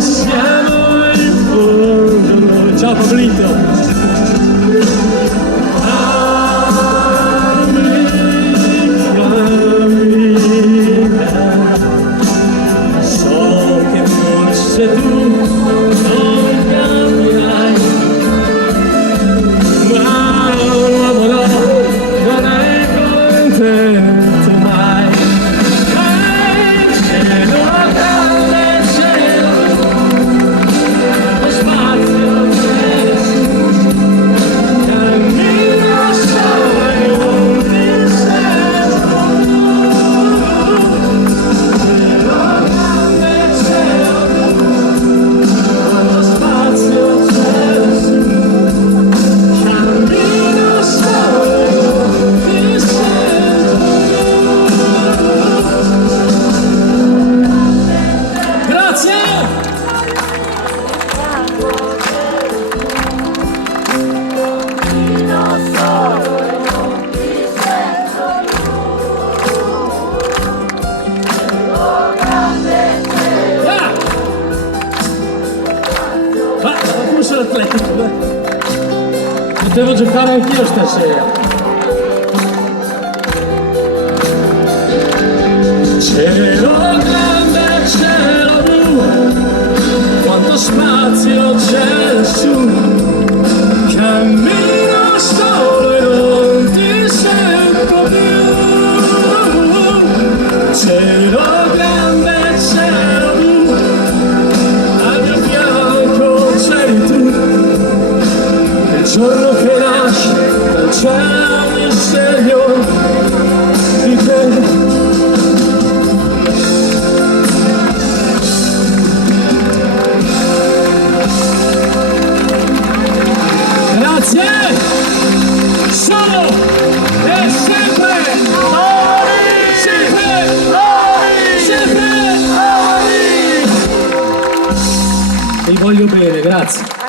siamo in fondo. Ciao Pablito. So che forse tu non capirai, ma l'uomo no, non è contento mai. Il cielo grande, cielo, lo spazio stesso, cammino solo e non ti sento. Cielo grande, cielo, lo spazio stesso, cammino solo e non ti sento. Grazie! Come sono atletico, potevo giocare anch'io stasera. Cielo grande, cielo blu, quanto spazio c'è lassù, cammino solo e non ti sento più. Cielo grande, cielo blu, al mio fianco c'eri tu, il giorno che nasce dal cielo mi segno di te. Grazie! Solo e sempre! Sempre! Sempre! Vi voglio bene, grazie.